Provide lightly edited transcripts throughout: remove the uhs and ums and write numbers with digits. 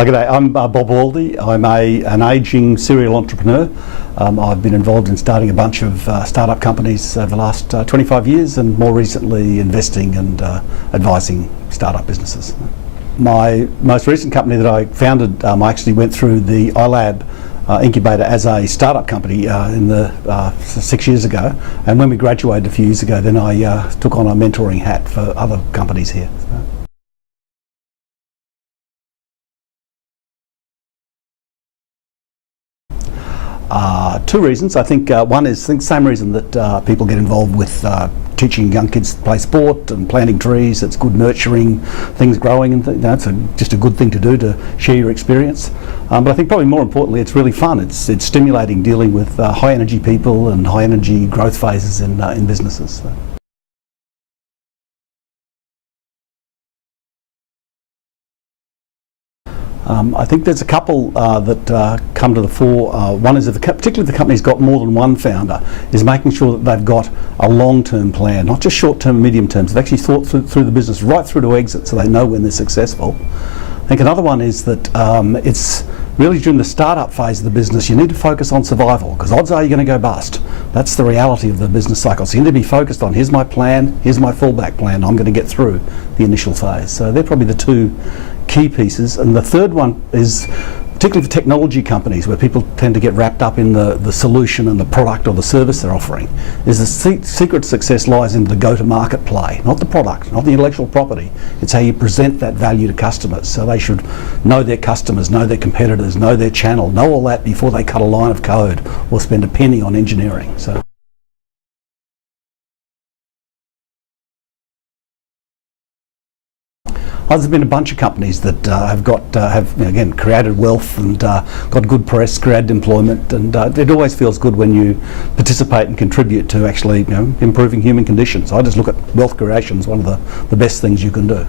G'day, I'm Bob Waldie. I'm an ageing serial entrepreneur. I've been involved in starting a bunch of startup companies over the last 25 years and more recently investing and advising startup businesses. My most recent company that I founded, I actually went through the ilab Incubator as a startup company 6 years ago, and when we graduated a few years ago, then I took on a mentoring hat for other companies here. Two reasons. I think one is the same reason that people get involved with teaching young kids to play sport and planting trees. It's good nurturing, things growing, and it's just a good thing to do to share your experience. But I think probably more importantly, it's really fun. It's stimulating dealing with high energy people and high energy growth phases in businesses. So. I think there's a couple that come to the fore. One is, particularly if the company's got more than one founder, is making sure that they've got a long-term plan, not just short-term and medium-term. They've actually thought through the business right through to exit, so they know when they're successful. I think another one is that it's really during the startup phase of the business, you need to focus on survival, because odds are you're going to go bust. That's the reality of the business cycle. So you need to be focused on, here's my plan, here's my fallback plan, I'm going to get through the initial phase. So they're probably the two key pieces. And the third one is particularly for technology companies, where people tend to get wrapped up in the solution and the product or the service they're offering, is the secret to success lies in the go-to-market play, not the product, not the intellectual property. It's how you present that value to customers. So they should know their customers, know their competitors, know their channel, know all that before they cut a line of code or spend a penny on engineering. So. There's been a bunch of companies that have again created wealth and got good press, created employment, and it always feels good when you participate and contribute to actually improving human conditions. I just look at wealth creation as one of the best things you can do.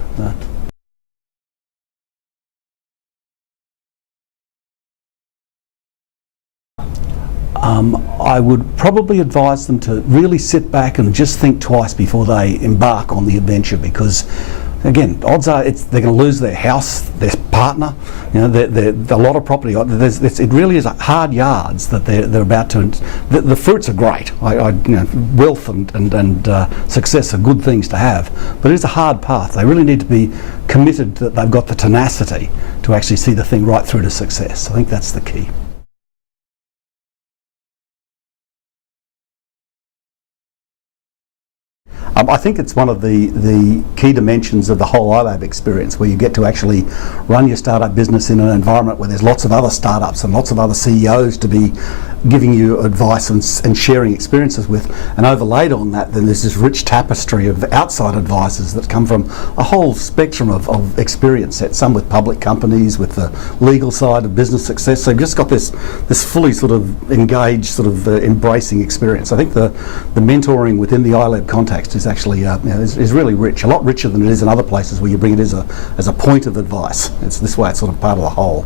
I would probably advise them to really sit back and just think twice before they embark on the adventure, because again, odds are they're going to lose their house, their partner, a lot of property. It really is hard yards that they're about to. The fruits are great. Wealth and success are good things to have, but it is a hard path. They really need to be committed that they've got the tenacity to actually see the thing right through to success. I think that's the key. I think it's one of the key dimensions of the whole ilab experience, where you get to actually run your startup business in an environment where there's lots of other startups and lots of other CEOs to be giving you advice and sharing experiences with, and overlaid on that then there's this rich tapestry of outside advisors that come from a whole spectrum of experience set, some with public companies, with the legal side of business success. So you've just got this fully sort of engaged, sort of embracing experience. I think the mentoring within the ilab context is actually is really rich, a lot richer than it is in other places where you bring it as a point of advice. It's this way, it's sort of part of the whole.